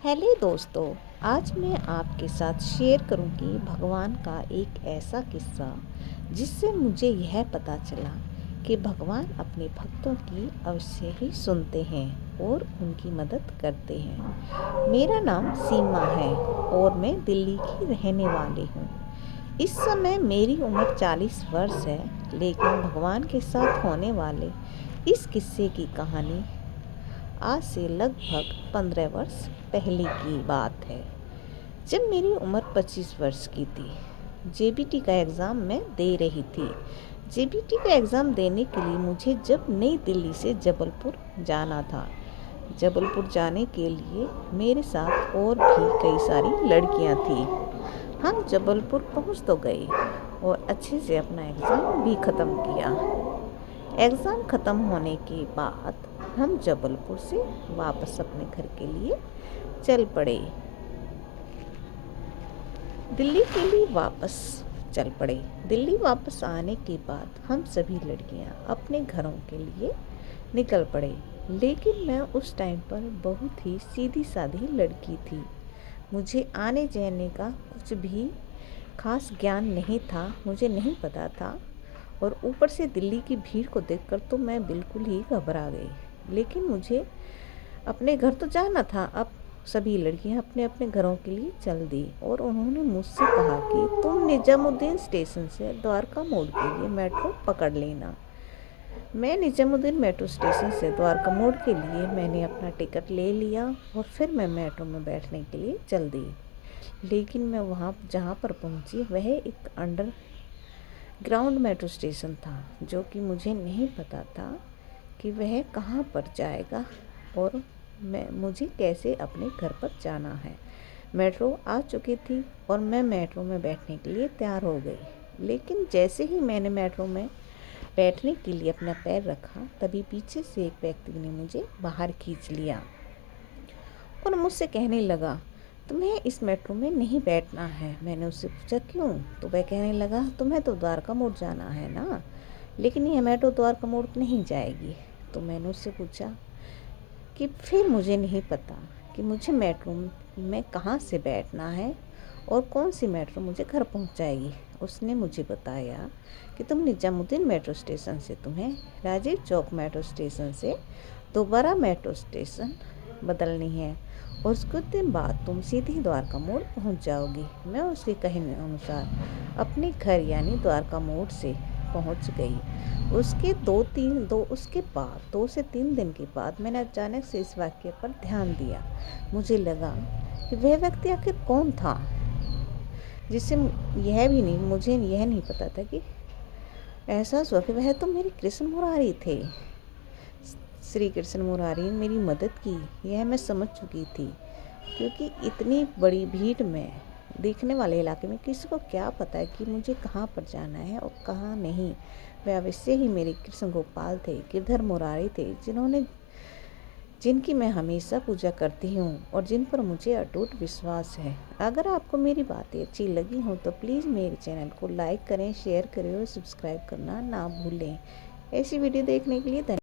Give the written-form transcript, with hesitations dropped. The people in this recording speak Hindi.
हेलो दोस्तों, आज मैं आपके साथ शेयर करूंगी भगवान का एक ऐसा किस्सा जिससे मुझे यह पता चला कि भगवान अपने भक्तों की अवश्य ही सुनते हैं और उनकी मदद करते हैं। मेरा नाम सीमा है और मैं दिल्ली की रहने वाली हूँ। इस समय मेरी उम्र 40 वर्ष है, लेकिन भगवान के साथ होने वाले इस किस्से की कहानी आज से लगभग 15 वर्ष पहले की बात है, जब मेरी उम्र 25 वर्ष की थी। जेबीटी का एग्ज़ाम मैं दे रही थी। जेबीटी का एग्ज़ाम देने के लिए मुझे जब नई दिल्ली से जबलपुर जाना था। जबलपुर जाने के लिए मेरे साथ और भी कई सारी लड़कियां थीं। हम जबलपुर पहुंच तो गए और अच्छे से अपना एग्ज़ाम भी ख़त्म किया। एग्ज़ाम ख़त्म होने के बाद हम जबलपुर से वापस अपने घर के लिए चल पड़े। दिल्ली के लिए वापस चल पड़े। दिल्ली वापस आने के बाद हम सभी लड़कियां अपने घरों के लिए निकल पड़े। लेकिन मैं उस टाइम पर बहुत ही सीधी सादी लड़की थी। मुझे आने जाने का कुछ भी खास ज्ञान नहीं था, मुझे नहीं पता था। और ऊपर से दिल्ली की भीड़ को देखकर तो मैं बिल्कुल ही घबरा गई। लेकिन मुझे अपने घर तो जाना था। अब सभी लड़कियां अपने अपने घरों के लिए चल दी और उन्होंने मुझसे कहा कि तुम निजामुद्दीन स्टेशन से द्वारका मोड़ के लिए मेट्रो पकड़ लेना। मैं निजामुद्दीन मेट्रो स्टेशन से द्वारका मोड़ के लिए मैंने अपना टिकट ले लिया और फिर मैं मेट्रो में बैठने के लिए चल दी। लेकिन मैं वहाँ जहाँ पर पहुँची वह एक अंडर ग्राउंड मेट्रो स्टेशन था, जो कि मुझे नहीं पता था कि वह कहाँ पर जाएगा और मुझे कैसे अपने घर पर जाना है। मेट्रो आ चुकी थी और मैं मेट्रो में बैठने के लिए तैयार हो गई। लेकिन जैसे ही मैंने मेट्रो में बैठने के लिए अपना पैर रखा, तभी पीछे से एक व्यक्ति ने मुझे बाहर खींच लिया और मुझसे कहने लगा, तुम्हें इस मेट्रो में नहीं बैठना है। मैंने उससे पूछा क्यों? तो वह कहने लगा, तुम्हें तो द्वारका मोड़ जाना है ना, लेकिन यह मेट्रो द्वारका मोड़ नहीं जाएगी। तो मैंने उससे पूछा कि फिर मुझे नहीं पता कि मुझे मेट्रो में कहाँ से बैठना है और कौन सी मेट्रो मुझे घर पहुँचाएगी। उसने मुझे बताया कि तुम निजामुद्दीन मेट्रो स्टेशन से तुम्हें राजीव चौक मेट्रो स्टेशन से दोबारा मेट्रो स्टेशन बदलनी है और कुछ दिन बाद तुम सीधी द्वारका मोड़ पहुँच जाओगी। मैं उसके कहने अनुसार अपने घर यानी द्वारका मोड़ से पहुँच गई। उसके बाद 2 से 3 दिन के बाद मैंने अचानक से इस वाक्य पर ध्यान दिया। मुझे लगा कि वह व्यक्ति आखिर कौन था, जिससे मुझे यह नहीं पता था कि एहसास हुआ कि वह तो मेरे कृष्ण मुरारी थे। श्री कृष्ण मुरारी ने मेरी मदद की, यह मैं समझ चुकी थी, क्योंकि इतनी बड़ी भीड़ में देखने वाले इलाके में किसी को क्या पता है कि मुझे कहाँ पर जाना है और कहाँ नहीं। वे अवश्य ही मेरे कृष्ण गोपाल थे, गिरधर मुरारी थे, जिनकी मैं हमेशा पूजा करती हूँ और जिन पर मुझे अटूट विश्वास है। अगर आपको मेरी बातें अच्छी लगी हों तो प्लीज़ मेरे चैनल को लाइक करें, शेयर करें और सब्सक्राइब करना ना भूलें। ऐसी वीडियो देखने के लिए धन्यवाद।